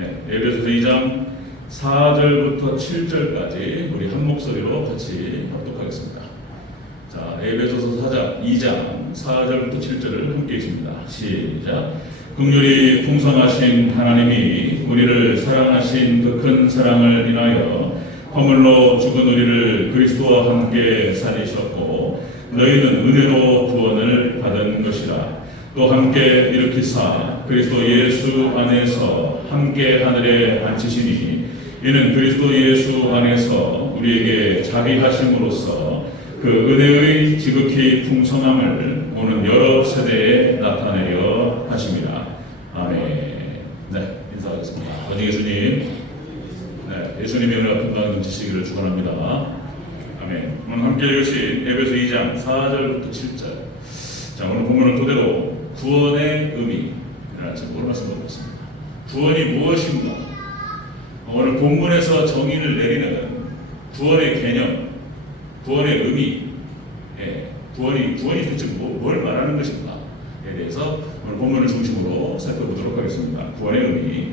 에베소서 2장 4절부터 7절까지 우리 한 목소리로 같이 합독하겠습니다. 자, 에베소서 2장 4절부터 7절을 함께 읽습니다. 시작. 긍휼이 풍성하신 하나님이 우리를 사랑하신 그 큰 사랑을 인하여 허물로 죽은 우리를 그리스도와 함께 살리셨고 너희는 은혜로 구원을 받은 것이라. 또 함께 일으키사 그리스도 예수 안에서 함께 하늘에 앉히시니 이는 그리스도 예수 안에서 우리에게 자비하심으로써 그 은혜의 지극히 풍성함을 오는 여러 세대에 나타내려 하심이라. 아멘. 네, 인사하겠습니다. 아버지 예수님, 예수님의 은혜가 평강 넘치시기를 축원합니다. 아멘. 오늘 함께 읽으신 에베소 2장 4절부터 7절. 자, 오늘 본문을 토대로 구원의 의미라는 제목으로 말씀드리겠습니다. 구원이 무엇인가? 오늘 본문에서 정의를 내리는 구원의 개념, 구원의 의미, 구원이 도대체 뭘 말하는 것인가에 대해서 오늘 본문을 중심으로 살펴보도록 하겠습니다. 구원의 의미.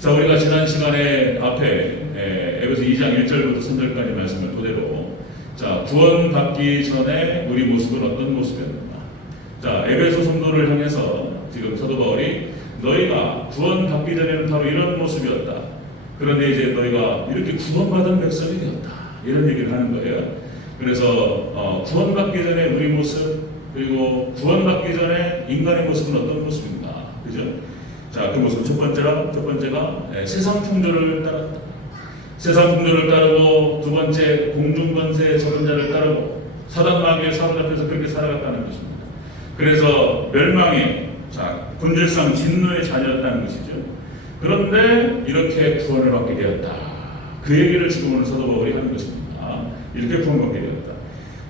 자, 우리가 지난 시간에 앞에 에베소 2장 1절부터 3절까지 말씀을 토대로 자, 구원받기 전에 우리 모습은 어떤 모습이었는가? 자, 에베소 성도를 향해서 지금 사도 바울이 너희가 구원받기 전에는 바로 이런 모습이었다. 그런데 이제 너희가 이렇게 구원받은 백성이 되었다. 이런 얘기를 하는 거예요. 그래서 구원받기 전에 우리 모습, 그리고 구원받기 전에 인간의 모습은 어떤 모습인가? 그죠? 자, 그 모습 첫 번째가 세상 풍조를 따랐다. 세상 풍조를 따르고 두 번째 공중권세 적은 자를 따르고 사단 마귀에 사로잡혀서 그렇게 살아갔다는 것입니다. 그래서 멸망의 본질상 진노의 자녀였다는 것이죠. 그런데 이렇게 구원을 받게 되었다. 그 얘기를 지금 오늘 사도 바울이 하는 것입니다. 이렇게 구원받게 되었다.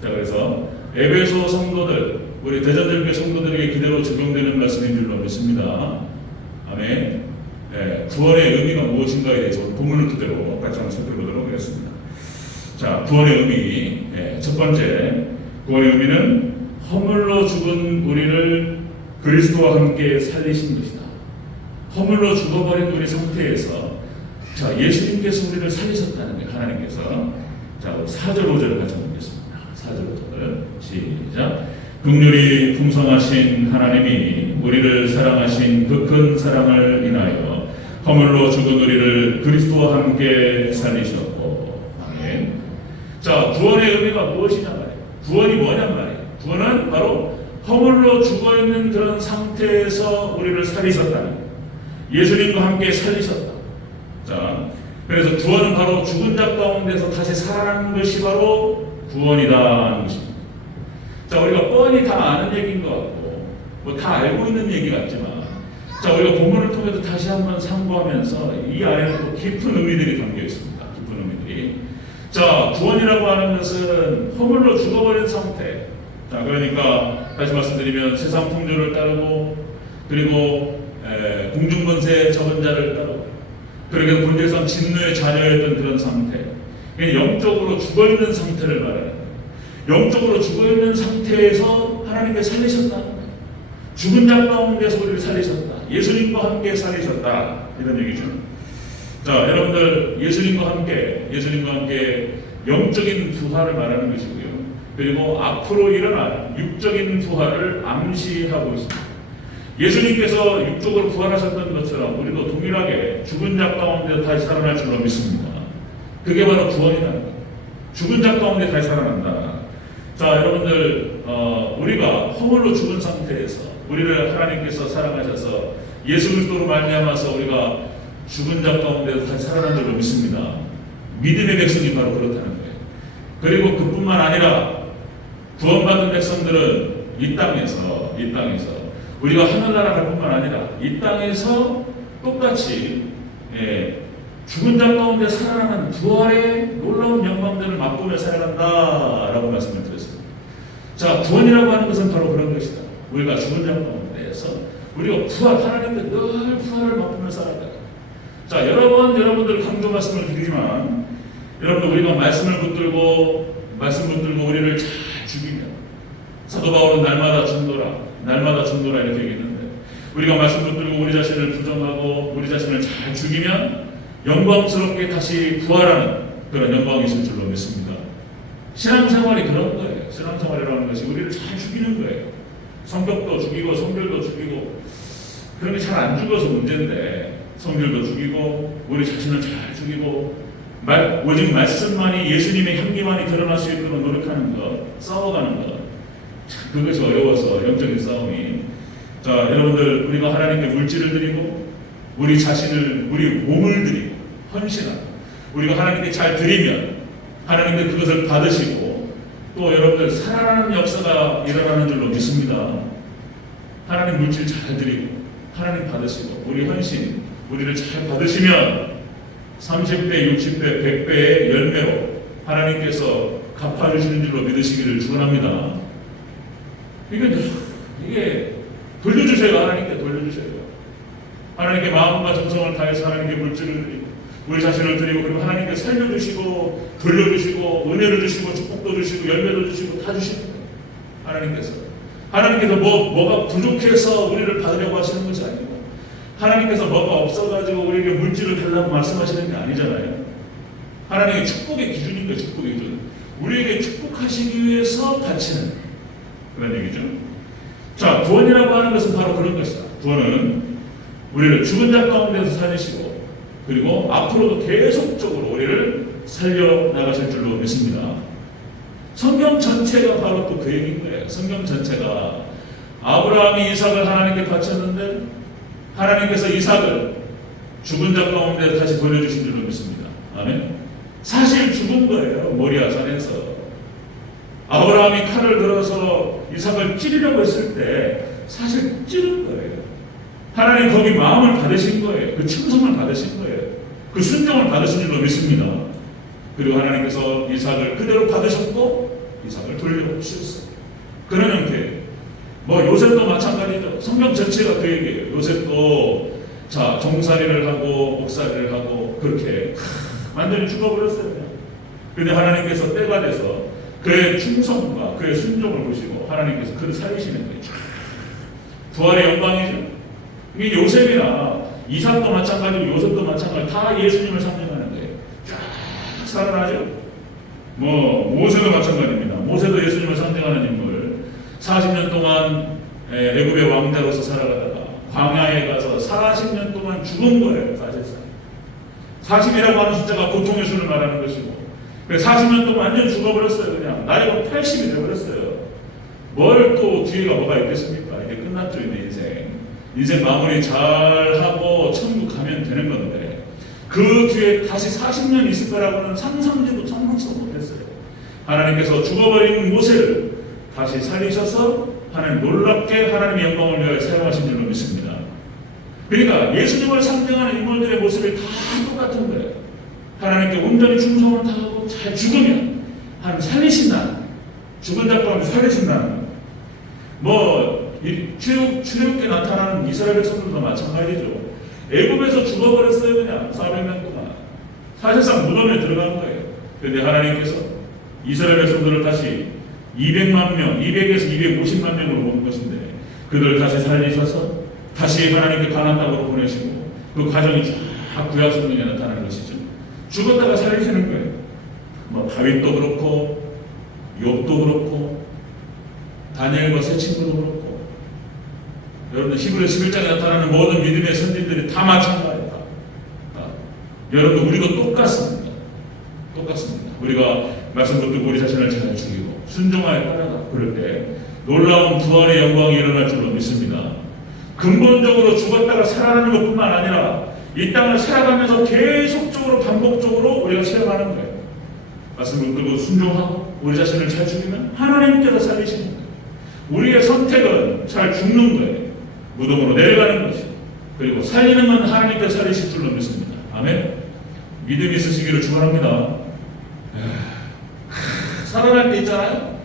자, 그래서 에베소 성도들, 우리 대전절교 성도들에게 그대로 적용되는 말씀인 줄로 믿습니다. 아멘. 구원의 의미가 무엇인가에 대해서 본문을 토대로 같이 한번 살펴보도록 하겠습니다. 자, 구원의 의미. 첫 번째, 구원의 의미는 허물로 죽은 우리를 그리스도와 함께 살리신 것이다. 허물로 죽어버린 우리 상태에서 자, 예수님께서 우리를 살리셨다는 거예요. 하나님께서. 자, 4절 5절을 같이 보겠습니다. 4절 5절 시작. 긍휼이 풍성하신 하나님이 우리를 사랑하신 그 큰 사랑을 인하여 허물로 죽은 우리를 그리스도와 함께 살리셨고. 아멘. 자, 구원의 의미가 무엇이냐 말이에요. 구원이 뭐냐 말이에요. 구원은 바로 허물로 죽어있는 그런 상태에서 우리를 살리셨다는 거예요. 예수님과 함께 살리셨다. 자, 그래서 구원은 바로 죽은 자 가운데서 다시 살아나는 것이 바로 구원이다 하는 것입니다. 자, 우리가 뻔히 다 아는 얘기인 것 같고 뭐 다 알고 있는 얘기 같지만 자, 우리가 본문을 통해서 다시 한번 상고하면서 이 안에는 또 깊은 의미들이 담겨 있습니다. 깊은 의미들이. 자, 구원이라고 하는 것은 허물로 죽어버린 상태. 자, 그러니까 다시 말씀드리면 세상 풍조를 따르고 그리고 공중권세 적은 자를 따르고 그러니까 본질상 진노의 자녀였던 그런 상태. 영적으로 죽어있는 상태를 말하는 거예요. 영적으로 죽어있는 상태에서 하나님께 살리셨다는 거예요. 죽은 자 가운데서 우리를 살리셨다. 예수님과 함께 살리셨다. 이런 얘기죠. 자, 여러분들 예수님과 함께 영적인 부활을 말하는 것이고요. 그리고 앞으로 일어날 육적인 부활을 암시하고 있습니다. 예수님께서 육적으로 부활하셨던 것처럼 우리도 동일하게 죽은 자 가운데 다시 살아날 줄로 믿습니다. 그게 바로 구원이라는 거예요. 죽은 자 가운데 다시 살아난다. 자, 여러분들 우리가 허물로 죽은 상태에서 우리를 하나님께서 사랑하셔서 예수 그리스도로 말미암아서 우리가 죽은 자 가운데 다시 살아난 줄로 믿습니다. 믿음의 백성이 바로 그렇다는 거예요. 그리고 그뿐만 아니라 구원받은 백성들은 이 땅에서 우리가 하늘나라 갈 뿐만 아니라 이 땅에서 똑같이 죽은 자 가운데 살아나는 부활의 놀라운 영광들을 맛보며 살아간다라고 말씀을 드렸습니다. 자, 구원이라고 하는 것은 바로 그런 것이다. 우리가 죽은 자 가운데에서 우리가 하나님께 늘 부활을 맛보며 살아가다. 자, 여러 번 여러분들 강조 말씀을 드리지만 여러분들 우리가 말씀을 붙들고 우리를 잘 죽이면 사도 바울은 날마다 죽노라 이렇게 얘기했는데 우리가 말씀 붙들고 우리 자신을 부정하고 우리 자신을 잘 죽이면 영광스럽게 다시 부활하는 그런 영광이 있을 줄로 믿습니다. 신앙생활이 그런 거예요. 신앙생활이라는 것이 우리를 잘 죽이는 거예요. 성격도 죽이고 성별도 죽이고 그런 게 잘 안 죽어서 문제인데 성별도 죽이고 우리 자신을 잘 죽이고 오직 말씀만이 예수님의 향기만이 드러날 수 있도록 노력하는 것, 싸워가는 것, 그것이 어려워서 영적인 싸움이. 자, 여러분들 우리가 하나님께 물질을 드리고 우리 자신을 우리 몸을 드리고 헌신하고 우리가 하나님께 잘 드리면 하나님께 그것을 받으시고 또 여러분들 살아나는 역사가 일어나는 줄로 믿습니다. 하나님 물질 잘 드리고 하나님 받으시고 우리 헌신 우리를 잘 받으시면 30배, 60배, 100배의 열매로 하나님께서 갚아주시는 줄로 믿으시기를 축원합니다. 이게 돌려주세요. 하나님께 돌려주세요. 하나님께 마음과 정성을 다해서 하나님께 물질을 드리고 우리 자신을 드리고 그리고 하나님께 살려주시고 돌려주시고 은혜를 주시고 축복도 주시고 열매도 주시고 다 주시는 거예요. 하나님께서 뭐가 부족해서 우리를 받으려고 하시는 것이 아니고 하나님께서 뭐가 없어가지고 우리에게 물질을 달라고 말씀하시는 게 아니잖아요. 하나님의 축복의 기준인 거예요. 축복의 기준. 우리에게 축복하시기 위해서 바치는 그런 얘기죠. 자, 구원이라고 하는 것은 바로 그런 것이다. 구원은 우리를 죽은 자 가운데서 살리시고 그리고 앞으로도 계속적으로 우리를 살려나가실 줄로 믿습니다. 성경 전체가 바로 또 그 얘기인 거예요. 성경 전체가 아브라함이 이삭을 하나님께 바쳤는데 하나님께서 이삭을 죽은 자 가운데 다시 돌려주신 줄로 믿습니다. 아멘. 사실 죽은 거예요. 모리아 산에서 아브라함이 칼을 들어서 이삭을 찌르려고 했을 때 사실 찌른 거예요. 하나님 거기 마음을 받으신 거예요. 그 충성을 받으신 거예요. 그 순종을 받으신 줄로 믿습니다. 그리고 하나님께서 이삭을 그대로 받으셨고 이삭을 돌려주셨어요. 그런 형태. 요셉도 마찬가지죠. 성경 전체가 그 얘기예요. 요셉도 자 종살이를 하고 목살이를 하고 그렇게 완전히 죽어버렸어요. 그런데 하나님께서 때가 돼서 그의 충성과 그의 순종을 보시고 하나님께서 그를 살리시는 거예요. 부활의 영광이죠. 이게 요셉이나 이삭도 마찬가지고 요셉도 마찬가지고 다 예수님을 상징하는 거예요. 쫙 살아나죠. 모세도 마찬가지입니다. 모세도 예수님을 상징하는 인물. 40년 동안 애굽의 왕자로서 살아가다가 광야에 가서 40년 동안 죽은 거예요. 사실상 40이라고 하는 숫자가 고통의 수를 말하는 것이고 40년 동안 완전 죽어버렸어요. 그냥 나이가 80이 되어버렸어요. 뭘 또 뒤에가 뭐가 있겠습니까? 이제 끝났죠. 이제 인생 마무리 잘하고 천국 가면 되는 건데 그 뒤에 다시 40년 있을 거라고는 상상도 못했어요. 하나님께서 죽어버린 모세를 다시 살리셔서 하나님 놀랍게 하나님의 영광을 위하여 사용하신 줄로 믿습니다. 그러니까 예수님을 상징하는 인물들의 모습이 다 똑같은 거예요. 하나님께 온전히 충성을 다하고 잘 죽으면 하나님 살리신다는 죽은 자 가운데 살리신다는 출애굽기에 나타나는 이스라엘 백성들도 마찬가지죠. 애굽에서 죽어버렸어요. 그냥 400년 동안 사실상 무덤에 들어간 거예요. 그런데 하나님께서 이스라엘 백성들을 다시 200만 명, 200에서 250만 명으로 모은 것인데 그들을 다시 살리셔서 다시 하나님께 가나안 땅으로 보내시고 그 과정이 쫙 구약 성경에 나타나는 것이죠. 죽었다가 살리시는 거예요. 다윗도 그렇고 욥도 그렇고 다니엘과 세 친구도 그렇고 여러분들 히브리서 11장에 나타나는 모든 믿음의 선진들이 다 마찬가지다. 여러분 우리도 똑같습니다. 우리가 말씀 듣고 우리 자신을 잘 죽이고 순종하여 따라가 그럴 때 놀라운 부활의 영광이 일어날 줄로 믿습니다. 근본적으로 죽었다가 살아나는 것뿐만 아니라 이 땅을 살아가면서 계속적으로 반복적으로 우리가 체험하는 거예요. 말씀을 듣고 순종하고 우리 자신을 잘 죽이면 하나님께서 살리시는 거예요. 우리의 선택은 잘 죽는 거예요. 무덤으로 내려가는 것이고 그리고 살리는 건 하나님께서 살리실 줄로 믿습니다. 아멘. 믿음이 있으시기를 축원합니다. 살아날 때 있잖아요.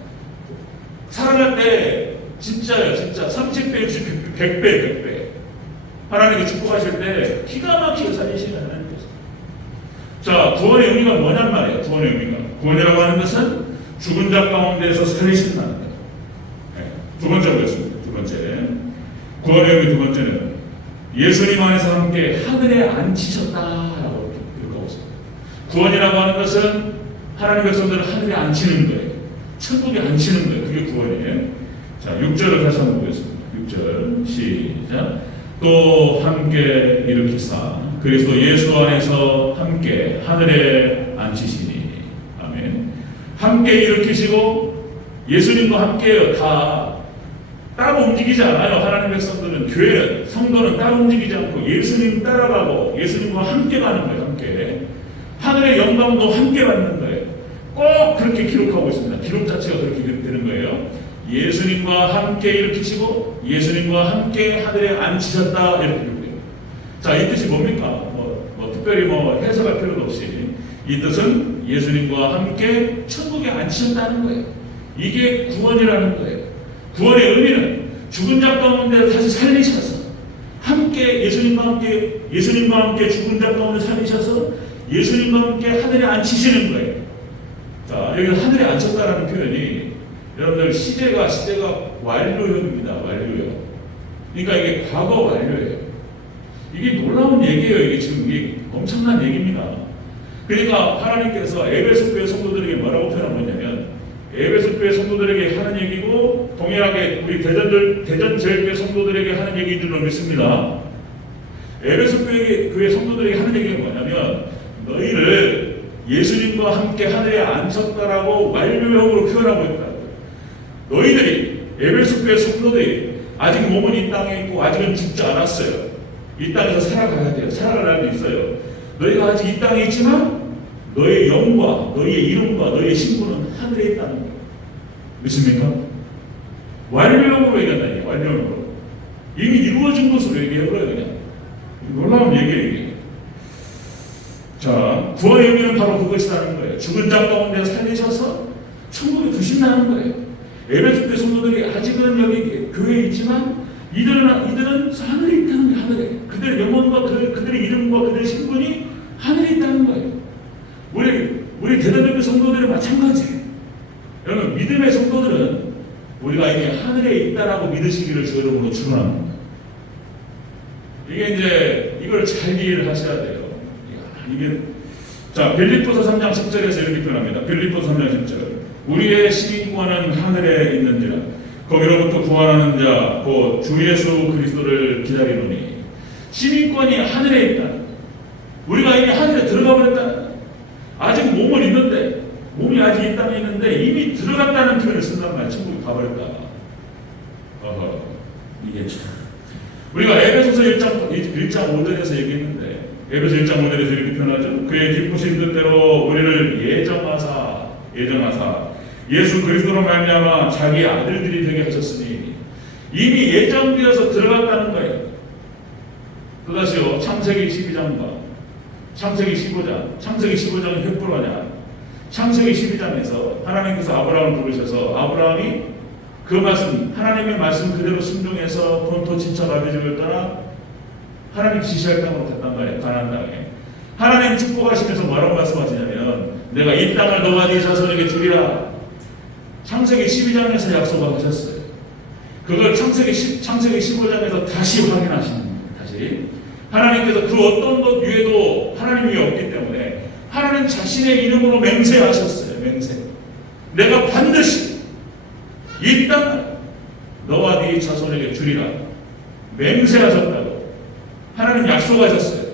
살아날 때 진짜예요. 진짜 30배, 60배, 100배 하나님께 축복하실 때 기가 막히게 살리시는 하나님께서. 자, 구원의 의미가 뭐냔 말이에요. 구원의 의미가. 구원이라고 하는 것은 죽은 자 가운데에서 살리신다는 거예요. 두 번째 보겠습니다. 두 번째. 구원의 의미 두 번째는 예수님 안에서 함께 하늘에 앉히셨다라고 기록하고 있습니다. 구원이라고 하는 것은 하나님의 백성들을 하늘에 앉히는 거예요. 천국에 앉히는 거예요. 그게 구원이에요. 자, 6절을 다시 한번 보겠습니다. 6절 시작. 또 함께 일으키사 그리스도 예수 안에서 함께 하늘에 앉히시니. 아멘. 함께 일으키시고 예수님과 함께요. 다 따로 움직이지 않아요. 하나님의 백성들은, 교회는, 성도는 따로 움직이지 않고 예수님 따라가고 예수님과 함께 가는 거예요. 함께 하늘의 영광도 함께 받는 거예요. 꼭 그렇게 기록하고 있습니다. 기록 자체가 그렇게 되는 거예요. 예수님과 함께 일으키시고 예수님과 함께 하늘에 앉히셨다 이렇게 기록해요. 자, 이 뜻이 뭡니까? 특별히 해석할 필요도 없이 이 뜻은 예수님과 함께 천국에 앉히셨다는 거예요. 이게 구원이라는 거예요. 구원의 의미는 죽은 자 가운데 다시 살리셔서 함께 예수님과 함께 죽은 자 가운데 살리셔서 예수님과 함께 하늘에 앉히시는 거예요. 자, 여기 하늘에 앉혔다라는 표현이 여러분들 시제가 완료형입니다. 완료형. 그러니까 이게 과거 완료예요. 이게 놀라운 얘기예요. 이게 엄청난 얘기입니다. 그러니까 하나님께서 에베소 교회 성도들에게 뭐라고 표현한 거냐면 에베소 교회 성도들에게 하는 얘기고 동일하게 우리 대전 제일교회 성도들에게 하는 얘기인 줄로 믿습니다. 에베소 교회 성도들에게 하는 얘기가 뭐냐면 너희를 예수님과 함께 하늘에 앉혔다라고 완료형으로 표현하고 있다고요. 너희들이 에베소 교회 성도들이 아직 몸은 이 땅에 있고 아직은 죽지 않았어요. 이 땅에서 살아가야 돼요. 살아갈 날도 있어요. 너희가 아직 이 땅에 있지만 너의 영과 너의 이름과 너의 신분은 하늘에 있다는 거예요. 믿습니까? 완료형으로 얘기한다니. 완료형으로 이미 이루어진 것으로 얘기해버려요. 그냥 놀라운 얘기예요. 이게. 자, 구원의 의미는 바로 그것이라는 거예요. 죽은 자 가운데 살리셔서 천국에 두신다는 거예요. 에베소 교회 성도들이 아직은 여기 교회에 있지만 이들은 하늘에 있다는 거예요. 하늘에. 그들의 영혼과 그들의 이름과 그들의 신분이 하늘에 있다는 거예요. 우리 대전교회 성도들이 마찬가지예요. 여러분, 믿음의 성도들은 우리가 이게 하늘에 있다라고 믿으시기를 주 여러분으로 축원합니다. 이게 이제 이걸 잘 이해를 하셔야 돼요. 자, 빌립보서 3장 10절에서 이렇게 표현합니다. 빌립보서 3장 10절. 우리의 시민권은 하늘에 있는지라 거기로부터 구원하는 자 곧 주 예수 그리스도를 기다리노니. 시민권이 하늘에 있다. 우리가 이미 하늘에 들어가 버렸다. 아직 몸은 있는데, 몸이 아직 이 땅에 있는데 이미 들어갔다는 표현을 쓴단 말이에요. 천국에 가버렸다. 이게 참. 우리가 에베소서 1장 5절에서 얘기했는데, 에베소 1장 5절에서 이렇게 표현하죠. 그의 기쁘신 뜻대로 우리를 예정하사 예수 그리스도로 말미암아 자기 아들들이 되게 하셨으니. 이미 예정되어서 들어갔다는 거예요. 또다시요, 창세기 12장과 창세기 15장, 창세기 15장은 몇 프로냐? 창세기 12장에서 하나님께서 아브라함을 부르셔서 아브라함이 그 말씀, 하나님의 말씀 그대로 순종해서 본토 친척 아비 집을 떠나 하나님 지시할 땅으로 갔단 말이에요. 가나안 땅에. 하나님 축복하시면서 뭐라고 말씀하시냐면 내가 이 땅을 너와 네 자손에게 주리라. 창세기 12장에서 약속을 하셨어요. 그걸 창세기 15장에서 다시 확인하시는 거예요. 다시. 하나님께서 그 어떤 것 위에도 하나님이 없기 때문에 하나님 자신의 이름으로 맹세하셨어요. 맹세. 내가 반드시 이 땅을 너와 네 자손에게 주리라. 맹세하셨다고. 하나님 약속하셨어요.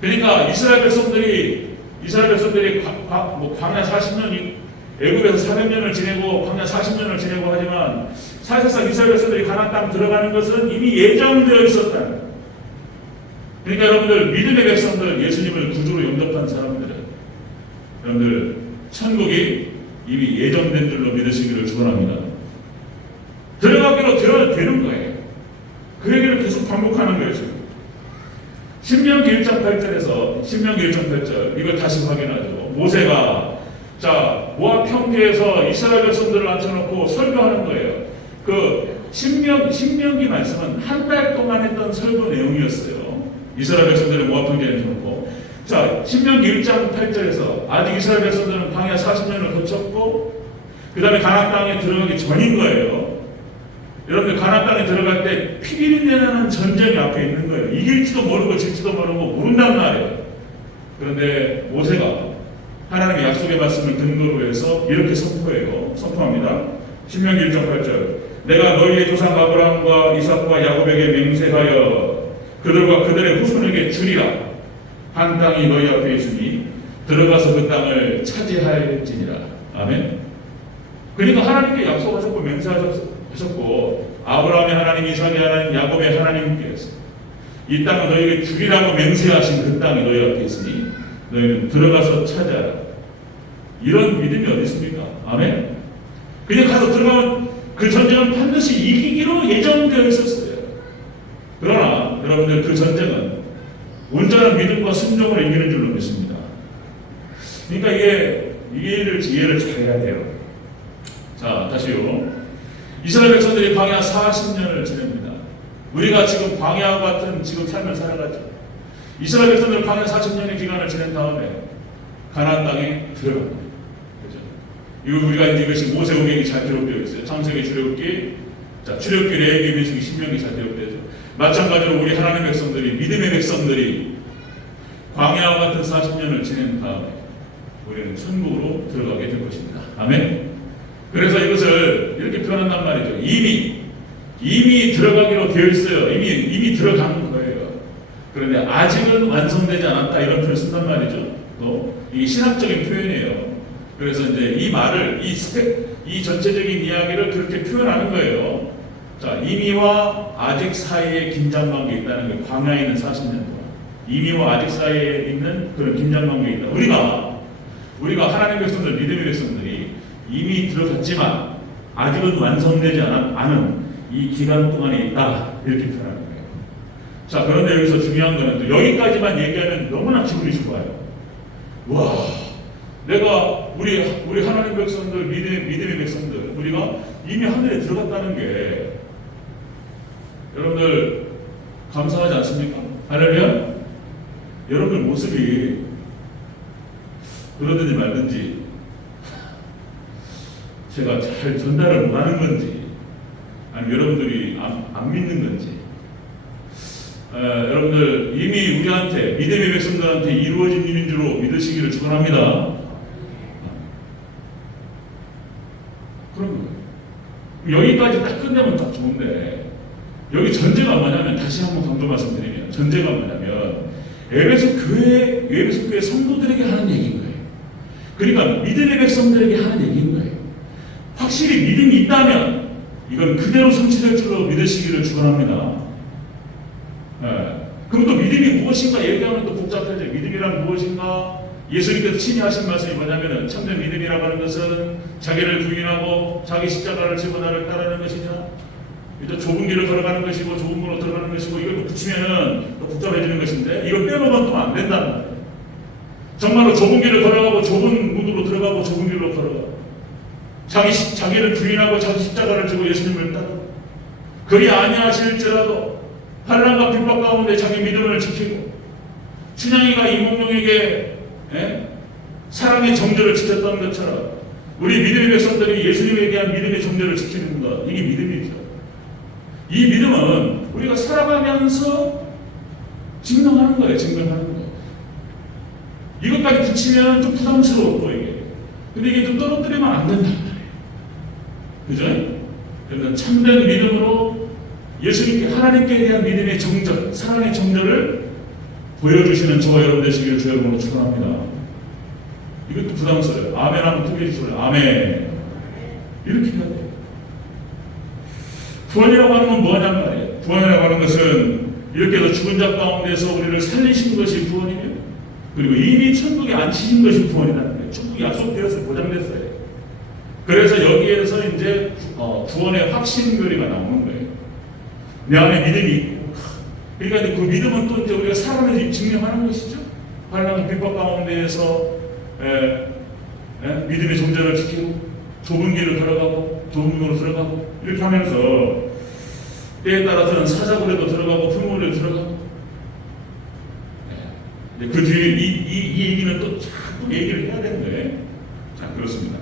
그러니까 이스라엘 백성들이 광야 40년이 애굽에서 400년을 지내고 광야 40년을 지내고 하지만 사실상 이스라엘 백성들이 가나안 땅 들어가는 것은 이미 예정되어 있었다는 거예요. 그러니까 여러분들 믿음의 백성들, 예수님을 구주로 영접한 사람들은 여러분들 천국이 이미 예정된 줄로 믿으시기를 축원합니다. 들어가기로 되는 거예요. 그 얘기를 계속 반복하는 거예요. 지금. 신명기 1장 8절 이걸 다시 확인하죠. 모세가 모압 평지에서 이스라엘 백성들을 앉혀놓고 설교하는 거예요. 그 신명기 말씀은 한 달 동안 했던 설교 내용이었어요. 이스라엘 백성들을 모압 평지에 앉혀놓고. 신명기 1장 8절에서 아직 이스라엘 백성들은 광야 40년을 거쳤고 그 다음에 가나안 땅에 들어가기 전인 거예요. 여러분들 가나안 땅에 들어갈 때 피비린내나는 전쟁이 앞에 있는 거예요. 이길지도 모르고 질지도 모르고 모른단 말이에요. 그런데 모세가 하나님의 약속의 말씀을 근거로 해서 이렇게 선포합니다. 신명기 1장 8절. 내가 너희의 조상 아브라함과 이삭과 야곱에게 맹세하여 그들과 그들의 후손에게 주리라. 한 땅이 너희 앞에 있으니 들어가서 그 땅을 차지할지니라. 아멘. 그러니까 하나님께 약속하셨고 맹세하셨고 아브라함의 하나님, 이삭의 하나님, 야곱의 하나님께서 이 땅을 너희에게 주리라고 맹세하신 그 땅이 너희 앞에 있으니 너희는 들어가서 차지하라. 이런 믿음이 어디 있습니까? 아멘. 그냥 가서 들어가면 그 전쟁은 반드시 이기기로 예정되어 있었어요. 그러나 여러분들 그 전쟁은 온전한 믿음과 순종으로 이기는 줄로 믿습니다. 그러니까 이해를 잘해야 돼요. 자, 다시요. 이스라엘 백성들이 광야 40년을 지냅니다. 우리가 지금 광야와 같은 지금 삶을 살아가죠. 이스라엘 백성들은 광야 40년의 기간을 지낸 다음에 가나안 땅에 들어갑니다. 그죠? 이거 우리가 이것이 모세오경이 잘 기록되어 있어요. 창세기, 출애굽기, 출애굽기, 레위기, 민수기, 신명기 잘 기록되죠. 마찬가지로 우리 하나님의 백성들이, 믿음의 백성들이 광야와 같은 40년을 지낸 다음에 우리는 천국으로 들어가게 될 것입니다. 아멘. 그래서 이것을 이렇게 표현한단 말이죠. 이미 들어가기로 되어 있어요. 이미 들어가는 거예요. 그런데 아직은 완성되지 않았다, 이런 표현을 쓴단 말이죠. 또 이게 신학적인 표현이에요. 그래서 이제 이 말을 이 전체적인 이야기를 그렇게 표현하는 거예요. 자, 이미와 아직 사이에 긴장관계 있다는 거예요. 광야에 있는 40년 동안 이미와 아직 사이에 있는 그런 긴장관계 있다. 우리가 하나님의 백성들, 믿음의 백성들이 이미 들어갔지만 아직은 완성되지 않은 이 기간 동안에 있다, 이렇게 표현하는 거예요. 자, 그런데 여기서 중요한 거는 또 여기까지만 얘기하면 너무나 기분이 좋아요. 와, 내가 우리 하나님 백성들, 믿음의 백성들, 우리가 이미 하늘에 들어갔다는 게 여러분들 감사하지 않습니까? 할렐루야. 여러분들 모습이 그러든지 말든지 제가 잘 전달을 못하는 건지, 아니면 여러분들이 안 믿는 건지, 여러분들 이미 우리한테, 믿음의 백성들한테 이루어진 일인 줄로 믿으시기를 축원합니다. 그럼 여기까지 딱 끝내면 딱 좋은데, 여기 전제가 뭐냐면, 다시 한번 강조 말씀드리면 전제가 뭐냐면 에베소 교회 성도들에게 하는 얘기인 거예요. 그러니까 믿음의 백성들에게 하는 얘기인 거예요. 확실히 믿음이 있다면 이건 그대로 성취될 줄로 믿으시기를 축원합니다. 그럼 또 믿음이 무엇인가 얘기하면 또 복잡해져요. 믿음이란 무엇인가? 예수님께서 친히 하신 말씀이 뭐냐면은, 참된 믿음이라고 하는 것은 자기를 부인하고 자기 십자가를 지고 나를 따르는 것이냐, 또 좁은 길을 걸어가는 것이고 좁은 문으로 들어가는 것이고, 이걸 또 붙이면은 또 복잡해지는 것인데, 이거 빼먹으면 또 안 된다는 거예요. 정말로 좁은 길을 걸어가고 좁은 문으로 들어가고 좁은 길로 걸어가고, 자기를 부인하고 자기 십자가를 지고 예수님을 따르고, 그리 아니하실지라도 환난과 핍박 가운데 자기 믿음을 지키고, 춘향이가 이몽룡에게 사랑의 정절을 지켰던 것처럼 우리 믿음의 백성들이 예수님에 대한 믿음의 정절을 지키는 것, 이게 믿음이죠. 이 믿음은 우리가 살아가면서 증명하는 거예요. 이것까지 붙이면 좀 부담스러워 보이게. 근데 이게 좀 떨어뜨리면 안 된단 말이에요. 그죠? 그러면 참된 믿음으로 예수님께, 하나님께 대한 믿음의 정절, 사랑의 정절을 보여주시는 저와 여러분 되시기를 주 여러분으로 축원합니다. 이것도 부담스러워요. 아멘 한번 크게 해주세요. 아멘. 이렇게 해야 돼요. 구원이라고 하는 건 뭐냐는 말이에요. 구원이라고 하는 것은 이렇게 해서 죽은 자 가운데서 우리를 살리신 것이 구원이며, 그리고 이미 천국에 앉히신 것이 구원이라는 거예요. 천국이 약속되었어요. 보장됐어요. 그래서 여기에서 이제 구원의 확신교리가 나오는 거예요. 내 안에 믿음이 있고, 그러니까 그 믿음은 또 이제 우리가 살아내서 증명하는 것이죠. 환난과 핍박 가운데에서 믿음의 정절을 지키고, 좁은 길을 걸어가고 좁은 문으로 들어가고, 이렇게 하면서 때에 따라서는 사자굴에도 들어가고 풀무원에도 들어가고, 그 뒤에 이 얘기는 또 자꾸 얘기를 해야 되는 거예요. 자, 그렇습니다.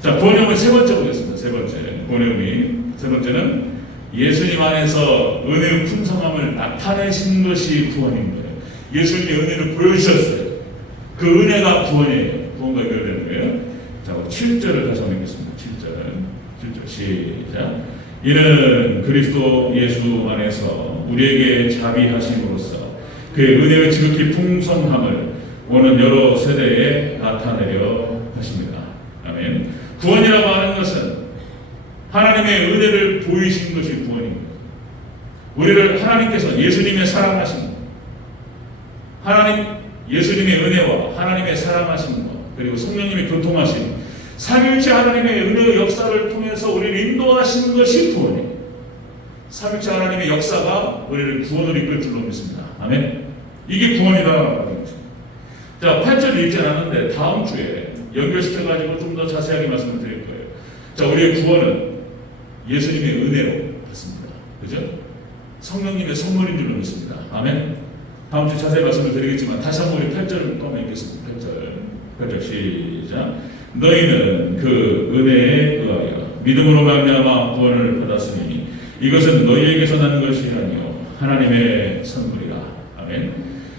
자, 구원의 의미 세 번째 보겠습니다. 세 번째 구원의 의미 세 번째는 예수님 안에서 은혜의 풍성함을 나타내신 것이 구원인 거예요. 예수님이 은혜를 보여주셨어요. 그 은혜가 구원이에요. 구원과 연결되는 거예요. 자, 7절을 다시 한번 읽겠습니다. 7절 시작. 이는 그리스도 예수 안에서 우리에게 자비하심으로써 그의 은혜의 지극히 풍성함을 오는 여러 세대에 나타내려 하십니다. 아멘. 구원이라고 하는 것은 하나님의 은혜를 보이신 것이 구원입니다. 우리를 하나님께서 예수님의 사랑하심, 예수님의 은혜와 하나님의 사랑하심과 그리고 성령님의 교통하심, 삼일체 하나님의 은혜의 역사를 통해서 우리를 인도하시는 것이 구원이에요. 삼일체 하나님의 역사가 우리를 구원으로 이끌 줄로 믿습니다. 아멘. 이게 구원이다라는 거죠. 자, 8절 읽지 않았는데 다음 주에 연결시켜가지고 좀 더 자세하게 말씀을 드릴 거예요. 자, 우리의 구원은 예수님의 은혜로 받습니다. 그죠? 성령님의 선물인 줄로 믿습니다. 아멘. 다음 주 자세히 말씀을 드리겠지만 다시 한번 우리 8절을 또 읽겠습니다. 8절 시작. 너희는 그 은혜에 의하여 믿음으로 말미암아 구원을 받았으니 이것은 너희에게서 난 것이 아니요 하나님의 선물이라. 아멘.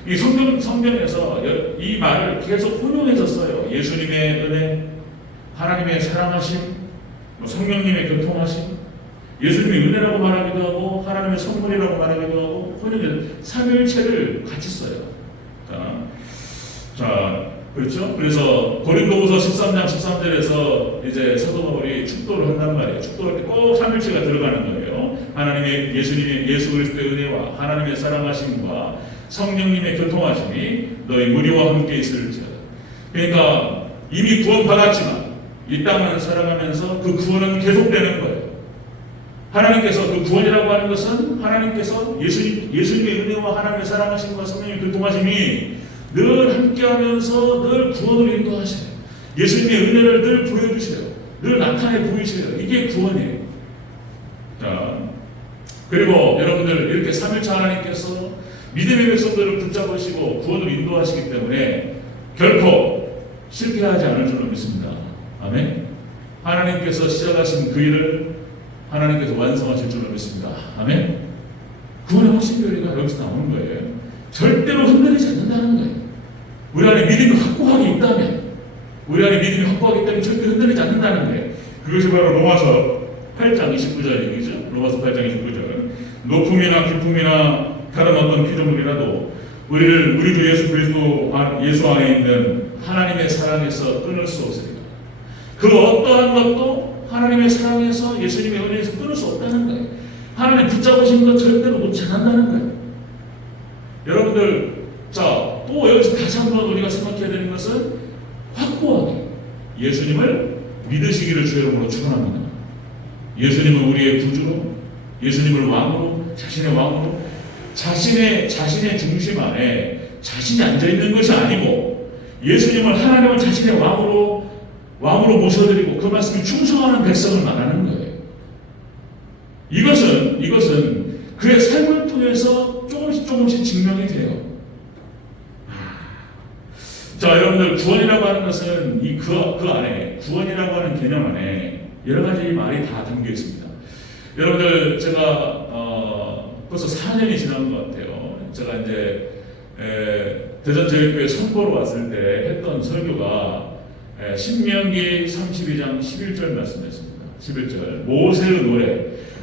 이 성경에서 이 말을 계속 혼용해서 써요. 예수님의 은혜, 하나님의 사랑하심, 성령님의 교통하심, 예수님의 은혜라고 말하기도 하고 하나님의 선물이라고 말하기도 하고 혼용해서 삼일체를 같이 써요. 자, 그렇죠? 그래서 고린도후서 13장 13절에서 이제 사도 바울이 축도를 한단 말이에요. 축도할 때 꼭 삼일체가 들어가는 거예요. 하나님의 예수 그리스도의 은혜와 하나님의 사랑하심과 성령님의 교통하심이 너희 무리와 함께 있을지어다. 그러니까 이미 구원 받았지만 이 땅을 살아가면서 그 구원은 계속되는 거예요. 하나님께서 그 구원이라고 하는 것은 하나님께서 예수님의 은혜와 하나님의 사랑하심과 성령님의 교통하심이 늘 함께하면서 늘 구원을 인도하셔요. 예수님의 은혜를 늘 보여주세요. 늘 나타내 보이세요. 이게 구원이에요. 자, 그리고 여러분들 이렇게 삼일차 하나님께서 믿음의 백성들을 붙잡으시고 구원을 인도하시기 때문에 결코 실패하지 않을 줄로 믿습니다. 아멘. 하나님께서 시작하신 그 일을 하나님께서 완성하실 줄로 믿습니다. 아멘. 구원의 확신교리가 여기서 나오는 거예요. 절대로 흔들리지 않는다는 거예요. 우리 안에 믿음이 확고하게 있다면, 우리 안에 믿음이 확고하기 때문에 절대 흔들리지 않는다는 거예요. 그것이 바로 로마서 8장 29절 얘기죠. 로마서 8장 29절. 높음이나 기쁨이나 다른 어떤 피조물이라도 우리 주 예수 그리스도 예수 안에 있는 하나님의 사랑에서 끊을 수 없으리라. 그 어떠한 것도 하나님의 사랑에서 예수님의 은혜에서 끊을 수 없다는 거예요. 하나님 붙잡으신 것 절대로 놓지 않는다는 거예요. 여러분들, 자, 또 여기서 다시 한번 우리가 생각해야 되는 것은 확고하게 예수님을 믿으시기를 주의 이름으로 축원합니다. 예수님은 우리의 구주로, 예수님을 왕으로, 자신의 왕으로, 자신의 중심 안에 자신이 앉아 있는 것이 아니고 예수님을 하나님을 자신의 왕으로 모셔드리고 그 말씀에 충성하는 백성을 말하는 거예요. 이것은 그의 삶을 통해서 조금씩 증명이 돼요. 자, 여러분들, 구원이라고 하는 것은 그 안에, 구원이라고 하는 개념 안에 여러 가지 말이 다 담겨 있습니다. 여러분들, 제가 벌써 4년이 지난 것 같아요. 제가 이제 대전제일교회 선포로 왔을 때 했던 설교가 신명기 32장 11절 말씀이었습니다. 11절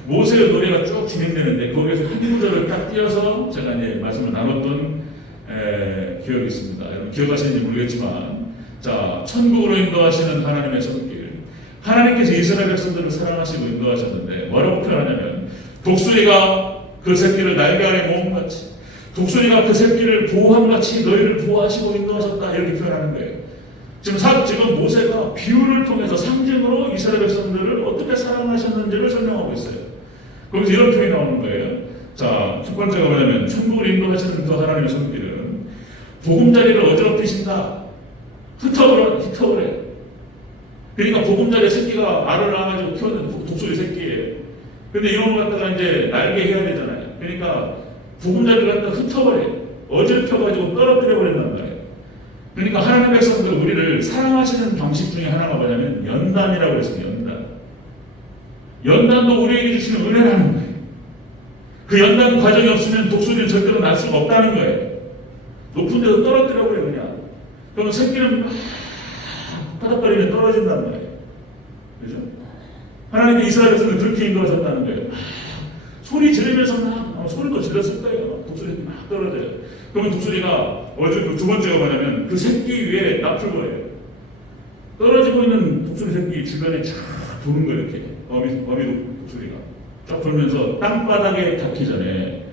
모세의 노래가 쭉 진행되는데 거기에서 한 구절을 딱 띄어서 제가 이제 말씀을 나눴던 기억이 있습니다. 여러분 기억하시는지 모르겠지만, 자, 천국으로 인도하시는 하나님의 손길, 하나님께서 이스라엘 백성들을 사랑하시고 인도하셨는데 뭐라고 표현하냐면, 독수리가 그 새끼를 날개 아래 모음같이, 독수리가 그 새끼를 보호함같이 너희를 보호하시고 인도하셨다, 이렇게 표현하는 거예요. 지금 모세가 비유를 통해서 상징으로 이스라엘 백성들을 어떻게 사랑하셨는지를 설명하고 있어요. 거기서 이런 표현이 나오는 거예요. 자, 첫 번째가 뭐냐면, 천국을 인도하시는 그 하나님의 손길은 보금자리를 어지럽히신다. 흩어버려. 그러니까 보금자리 새끼가 알을 낳아가지고 키우는 독수리 새끼예요. 근데 이런 거 갖다가 이제 날개 해야 되잖아요. 그러니까 보금자리를 갖다가 흩어버려요. 어지럽혀가지고 떨어뜨려버린단 말이에요. 그러니까 하나님의 백성들 우리를 사랑하시는 방식 중에 하나가 뭐냐면 연단이라고 했습니다. 연단도 우리에게 주시는 은혜라는 거예요. 그 연단 과정이 없으면 독수리는 절대로 날 수가 없다는 거예요. 높은 데서 떨어뜨려버려요, 그냥. 그러면 새끼는 막 바닥거리면 떨어진다는 거예요. 그죠? 하나님께 이스라엘 백성은 그렇게 인도하셨다는 거예요. 소리 지르면서 막 소리도 질렀을 거예요. 독수리가 막 떨어져요. 그러면 독수리가 어제 두 번째가 뭐냐면 그 새끼 위에 납을 거예요. 떨어지고 있는 독수리 새끼 주변에 쫙 도는 거예요. 이렇게 어미 독수리가 쫙 돌면서 땅바닥에 닿기 전에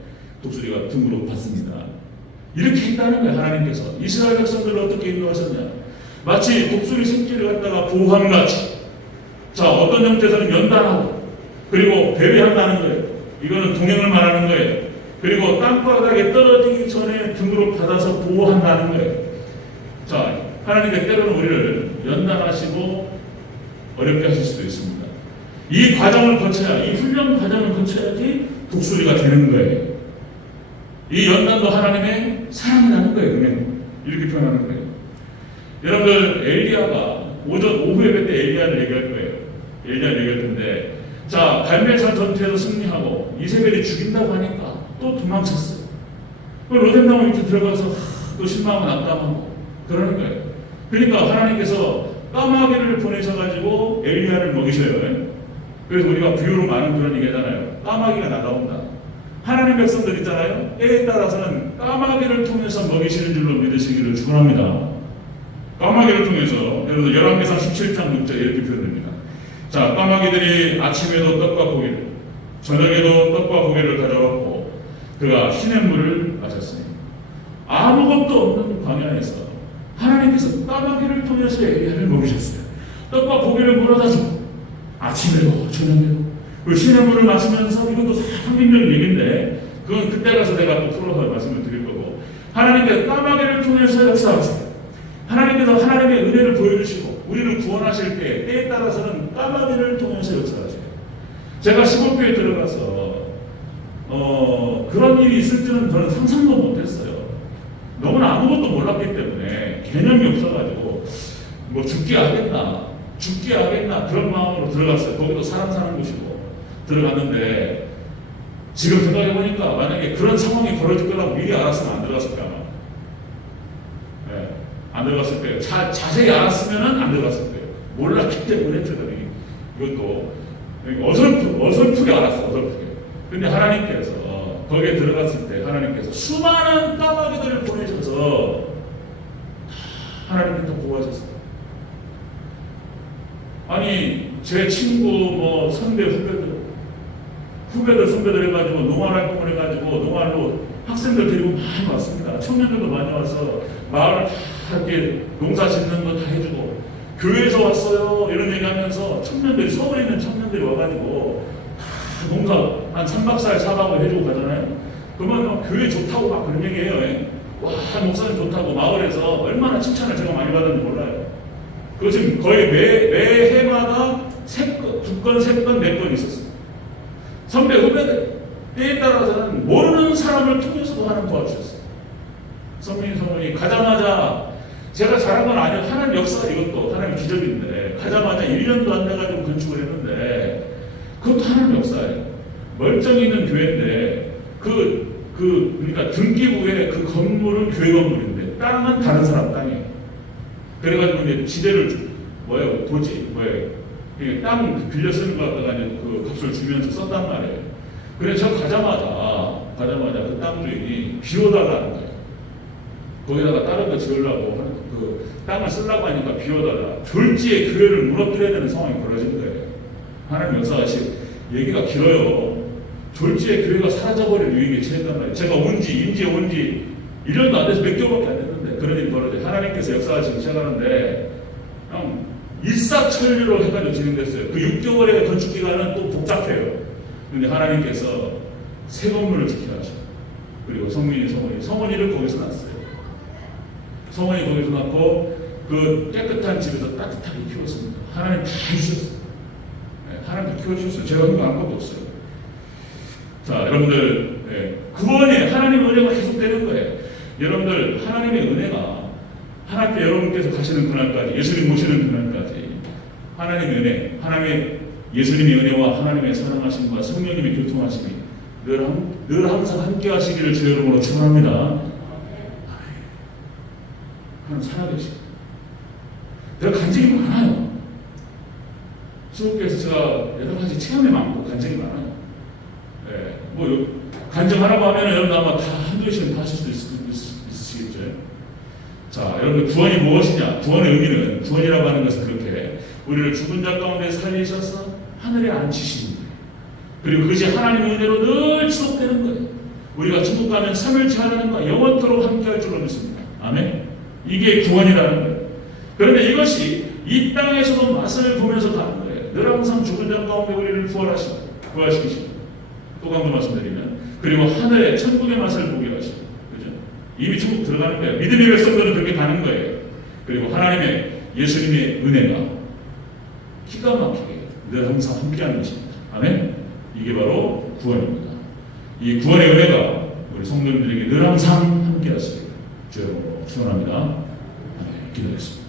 독수리가 등으로 받습니다. 이렇게 했다는 거예요. 하나님께서 이스라엘 백성들을 어떻게 인도하셨냐, 마치 독수리 새끼를 갖다가 보호함같이. 자, 어떤 형태에서는 연단하고 그리고 배회한다는 거예요. 이거는 동행을 말하는 거예요. 그리고 땅바닥에 떨어지기 전에 등으로 받아서 보호한다는 거예요. 자, 하나님께 때로는 우리를 연단하시고 어렵게 하실 수도 있습니다. 이 과정을 거쳐야, 이 훈련 과정을 거쳐야지 독수리가 되는 거예요. 이 연단도 하나님의 사랑이라는 거예요. 그냥 이렇게 표현하는 거예요. 여러분들, 엘리야가 오후 예배 때 엘리야를 얘기할 거예요. 엘리야를 얘기할 텐데, 자, 갈멜산 전투에서 승리하고 이세벨이 죽인다고 하니까 또 도망쳤어요. 로뎀나무 밑에 들어가서 또 실망하고 낙담하고 그러는 거예요. 그러니까 하나님께서 까마귀를 보내셔가지고 엘리야를 먹이셔요. 그래서 우리가 비유로 많은 그런 얘기잖아요. 까마귀가 나가온다. 하나님 백성들 있잖아요. 때에 따라서는 까마귀를 통해서 먹이시는 줄로 믿으시기를 축원합니다. 까마귀를 통해서, 여러분 열왕기상 17장 6절 이렇게 표현됩니다. 자, 까마귀들이 아침에도 떡과 고기를, 저녁에도 떡과 고기를 가져왔고 그가 시냇물을 마셨으니, 아무것도 없는 광야에서 하나님께서 까마귀를 통해서 엘리야를 먹이셨어요. 떡과 고기를 물어다 주고 아침에도 저녁에도 그 시냇물을 마시면서, 이것도 상징적인 얘기인데 그건 그때 가서 내가 또 풀어서 말씀을 드릴 거고, 하나님께서 까마귀를 통해서 역사하세요. 하나님께서 하나님의 은혜를 보여주시고 우리를 구원하실 때에 따라서는 까마귀를 통해서 역사하세요. 제가 시골교회에 들어가서 그런 일이 있을 줄은 저는 상상도 못했어요. 너무나 아무것도 몰랐기 때문에, 개념이 없어가지고 뭐 죽게 하겠나 그런 마음으로 들어갔어요. 거기도 사람 사는 곳이고 들어갔는데, 지금 생각해보니까 만약에 그런 상황이 벌어질 거라고 미리 알았으면 안 들어갔을 거야. 네, 안 들어갔을 거예요. 자세히 알았으면 안 들어갔을 거예요. 몰랐기 때문에 들어가니, 이것도 어설프게 알았어. 어설프게. 근데 하나님께서 거기에 들어갔을 때 하나님께서 수많은 까마귀들을 보내셔서 하나님께서 보호하셨어요. 아니, 제 친구 뭐 선배 후배들 해가지고 농활 활동을 해가지고 농활로 학생들 데리고 많이 왔습니다. 청년들도 많이 와서 마을 다 이렇게 농사 짓는 거 다 해주고, 교회에서 왔어요 이런 얘기하면서 청년들이, 서울에 있는 청년들이 와가지고 다 농사 한 3박 4일 사박을 해주고 가잖아요. 그러면 교회 좋다고 막 그런 얘기해요. 와, 목사님 좋다고 마을에서 얼마나 칭찬을 제가 많이 받았는지 몰라요. 그거 지금 거의 매 해마다 2건, 3건, 4건 있었어요. 선배, 후배들 때에 따라서는 모르는 사람을 통해서도 하나님 도와주셨어요. 성민이 가자마자, 제가 잘한 건 아니에요. 하나님 역사, 이것도 하나님 기적인데, 가자마자 1년도 안 돼가지고 건축을 했는데 그것도 하나님 역사예요. 멀쩡히 있는 교회인데 그러니까 등기부에 그 건물은 교회 건물인데 땅은 다른 사람 땅이에요. 그래가지고 이제 지대를 도지 땅 빌려 쓰는 거 갖다가 그 값을 주면서 썼단 말이에요. 그래서 저 가자마자 그 땅 주인이 비워달라는 거예요. 거기다가 다른 거 지으려고 그 땅을 쓰려고 하니까 비워달라. 졸지에 교회를 무너뜨려야 되는 상황이 벌어진 거예요. 하나님 역사가 얘기가 길어요. 졸지에 교회가 사라져버릴 위기에 처했단 말이에요. 제가 인지에 온 지 1년도 안 돼서 몇 개월밖에 안 됐는데 그런 일이 벌어져요. 하나님께서 역사하시기 시작하는데 일사천리로 해가지고 진행됐어요. 그 6개월의 건축 기간은 또 복잡해요. 근데 하나님께서 새 건물을 지키게 하셔. 그리고 성원이를 거기서 낳았어요. 성원이 거기서 낳고 그 깨끗한 집에서 따뜻하게 키웠습니다. 하나님 다 해주셨어요. 네, 하나님 다 키워주셨어요. 제가 한 거 아무것도 없어요. 자, 여러분들, 구원에 하나님의 은혜가 계속되는 거예요. 여러분들, 하나님의 은혜가 하나님께 여러분께서 가시는 그날까지, 예수님 모시는 그날까지 하나님의 은혜, 예수님의 은혜와 하나님의 사랑하심과 성령님의 교통하심이 늘 항상 함께 하시기를 주의 이름으로 축원합니다. 하나님 살아계시. 내가 간증이 많아요. 수업교에서 제가 여러 가지 체험이 많고 간증이 많아요. 예, 뭐 간증하라고 하면 여러분 아마 다 한두 시간 다 하실 수 있으시겠죠. 자, 여러분 구원이 무엇이냐? 구원의 의미는, 구원이라고 하는 것은 그렇게 우리를 죽은 자 가운데 살리셔서 하늘에 앉히시는 거예요. 그리고 그것이 하나님의 은혜로 늘 지속되는 거예요. 우리가 천국 가면 삼일째 하나님과 영원토록 함께할 줄로 믿습니다. 아멘. 이게 구원이라는 거예요. 그런데 이것이 이 땅에서도 맛을 보면서 가는 거예요. 늘 항상 죽은 자 가운데 우리를 부활시키시고, 또 강조 말씀드리면, 그리고 하늘의 천국의 맛을 보게 하시고, 그죠? 이미 천국 들어가는 거예요. 믿음의 백성들은 그렇게 가는 거예요. 그리고 하나님의 예수님의 은혜가 기가 막히게 늘 항상 함께하는 것입니다. 아멘. 이게 바로 구원입니다. 이 구원의 은혜가 우리 성도님들에게 늘 항상 함께하시길 주여 축원합니다. 기도하겠습니다.